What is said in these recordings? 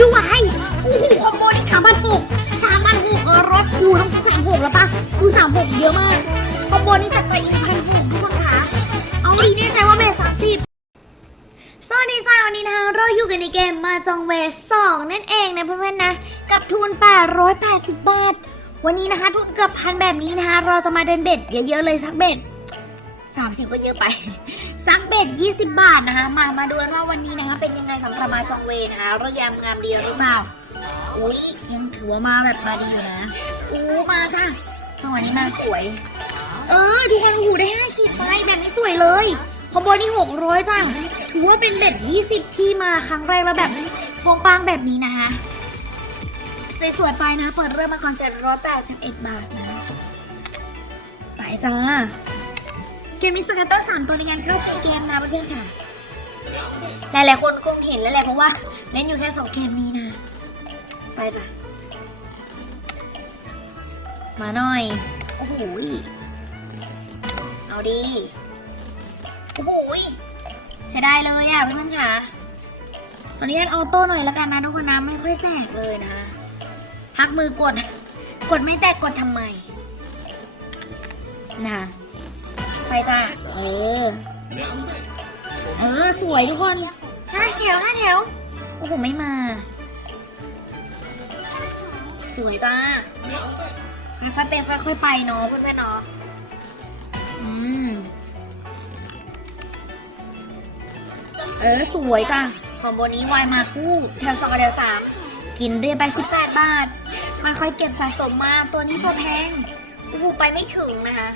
ดูไว้โอ้โหคอมโบนี่สามพันหกสามพันหกออรถอยู่ต้องสามหกแล้วปะดูสามหกเยอะมากคอมโบนี้จัดไปอีกพันหกทุกคนคะเอาดีแน่ใจว่าเบสสามสิบสวัสดีจ้าวันนี้นะคะเราอยู่กันในเกมมาจองเวสสองนั่นเองนะเพื่อนๆนะ กับทุน 880 บาท วันนี้นะคะทุนเกือบพันแบบนี้นะคะ เราจะมาเดินเบ็ดเยอะๆเลยสักเบ็ด30 ก็เยอะไป สักเบ็ด20 บาทนะคะ มา มาดูกันว่าวันนี้นะคะ เป็นยังไงสำหรับมาจองเวนะคะเรื่องยามงามดีหรือเปล่า อุ้ยยังถือว่ามาแบบมาดีอยู่นะ อู้มาค่ะจังหวะนี้มาสวย เออ พี่แทนหูได้5ขีดไปแบบนี้สวยเลยคอมโบนี่600จังถือว่าเป็นเบ็ด20 ที่มาครั้งแรกแล้วแบบพวงปางแบบนี้นะคะสวยๆไปนะ เปิดเริ่มมาก่อน781 บาทนะ ไปจ้า เกมนี้สกัตเตอร์สามตัวในงานเข้าเกมนะเพื่อนๆค่ะ หลายๆคนคงเห็นแล้วแหละเพราะว่าเล่นอยู่แค่สองเกมนี้นะ ไปจ้ะ มาหน่อย โอ้โหยเอาดี โอ้โหยเสียดายเลยอะเพื่อนๆค่ะ ขออนุญาตออโต้หน่อยละกันนะทุกคนนะไม่ค่อยแตกเลยนะ พักมือกด กดไม่แตกกดทำไม นะ ไปจ้าเออ เออ สวยทุกคนห้าแถวห้าแถวโอ้โหไม่มา สวยจ้าค่อยๆเป็นค่อยๆไปเนาะเพื่อนๆเนาะอืมเออ สวยจ้าคอมโบนี้วายมาคู่แถวสองกับแถวสามกินเรียนไป18บาทค่อยๆเก็บสะสมมาตัวนี้ตัวแพงโอ้โหไปไม่ถึงนะคะ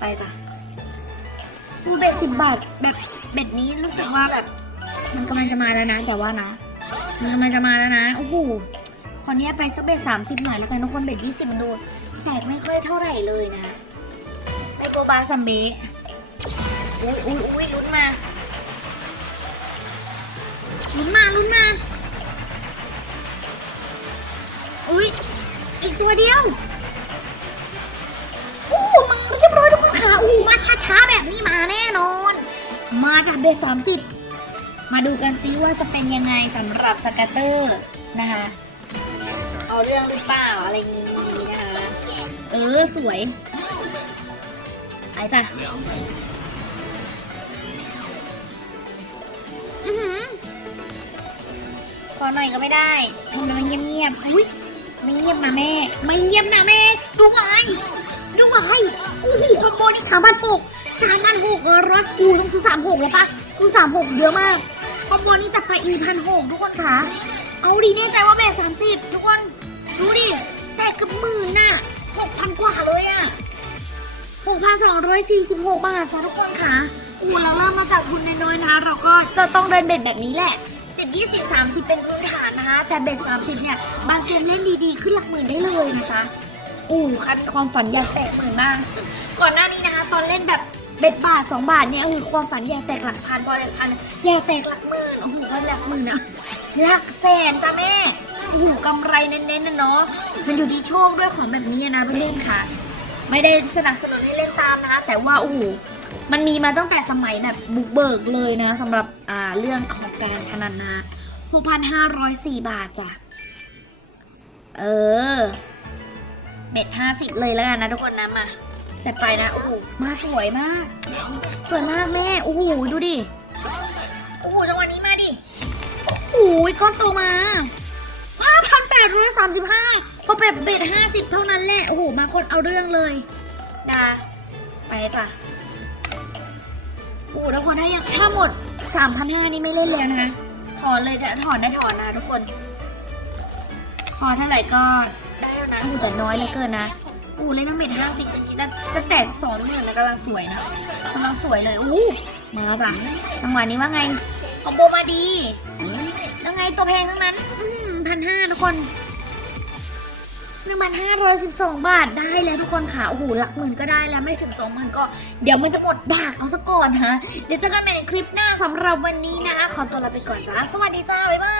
ไปจ้ะดูเบ็ดสิบบาทแบบเบ็ดนี้รู้สึกว่าแบบ มันกำลังจะมาแล้วนะ แต่ว่านะ มันกำลังจะมาแล้วนะโอ้โหขอเนี้ยไปสักเบ็ดสามสิบหน่อยแล้วกันทุกคนเบ็ดยี่สิบมันดูแตกไม่ค่อยเท่าไหร่เลยนะไปโกบาซัมเบะอุ้ยอุ้ยอุ้ยลุ้นมาลุ้นมาลุ้นมาอุ้ยอีกตัวเดียว โหมาช้าแบบนี้มาแน่นอน มาจากเบสสามสิบมาดูกันซิว่าจะเป็นยังไงสำหรับสกัตเตอร์นะคะเอาเรื่องหรือเปล่าอะไรงี้นะคะเออสวยไปจ้ะอื้อหือขอหน่อยก็ไม่ได้ทำไมมันเงียบๆอุ้ยไม่เงียบนะแม่ ไม่เงียบนะแม่ ดูไว้ดูไว้โอ้โหคอมโบนี่สามพันหก สามพันหกรถกูต้องซื้อสามหกแล้วปะกูสามหกเยอะมากคอมโบนี่จะไปอีพันหกทุกคนคะเอาดีแน่ใจว่าแบกสามสิบทุกคน ดูดิ แต่เกือบหมื่นน่ะหกพันกว่าเลยอะหกพันสองร้อยสี่สิบหกบาทจ้ะทุกคนคะอู้เราเริ่มมาจากทุนน้อยๆนะคะเราก็จะต้องเดินเบ็ดแบบนี้แหละสิบยี่สิบสามสิบเป็นพื้นฐานนะคะ แต่เบ็ดสามสิบเนี่ย บางเกมเล่นดีๆ ขึ้นหลักหมื่นได้เลยนะจ๊ะ อู้คันความฝันอยากแตกหมื่นมาก ก่อนหน้านี้นะคะ ตอนเล่นแบบ เบ็ดบาทสองบาทเนี่ยคือความฝันอยากแตกหลักพันพอหลักพันอยากแตกหลักหมื่นโอ้โหก็หลักหมื่นอะหลักแสนจ้ะแม่โอ้โหกำไรเน้นๆนะเนาะมันอยู่ที่โชคด้วยของแบบนี้นะเพื่อนค่ะ ไม่ได้สนับสนุนให้เล่นตามนะคะ แต่ว่าโอ้โหมันมีมาตั้งแต่สมัยแบบบุกเบิกเลยนะสำหรับอ่าเรื่องของการพนันนะ6,504 บาทจ้ะ เออ เบ็ดห้าสิบเลยแล้วกันนะทุกคนนะมา เสร็จไปนะโอ้โหมาสวยมาก สวยมากแม่โอ้โหดูดิโอ้โหจังหวะนี้มาดิโอ้โหก้อนโตมาห้าพันแปดร้อยสามสิบห้าพอแบบเบ็ดห้าสิบเท่านั้นแหละโอ้โหมาคนเอาเรื่องเลยดาไปจ้ะโอ้โหทุกคนถ้ยังถ้าหมดสามพันห้านี่ไม่เล่นแล้วนะถอนเลยจะถอนได้ถอนนะทุกคน พอเท่าไหร่ก็ได้แล้วนะอู้แต่น้อยเหลือเกินนะ อู้เล่นน้ำเม็ดห้าสิบจริงๆแต่จะแตกสองหมื่นนะกำลังสวยนะกำลังสวยเลยอู้มาจ้ะจังหวะนี้ว่าไงคอมโบมาดียังไงตัวแพงทั้งนั้นพันห้าทุกคนหนึ่งพันห้าร้อยสิบสองบาทได้แล้วทุกคนค่ะ โอ้โห หลักหมื่นก็ได้แล้วไม่ถึงสองหมื่นก็ เดี๋ยวมันจะหมดบากเอาซะก่อนฮะ เดี๋ยวเจอกันใหม่ในคลิปหน้าสำหรับวันนี้นะคะขอตัวลาไปก่อนจ้า สวัสดีจ้า บ๊ายบาย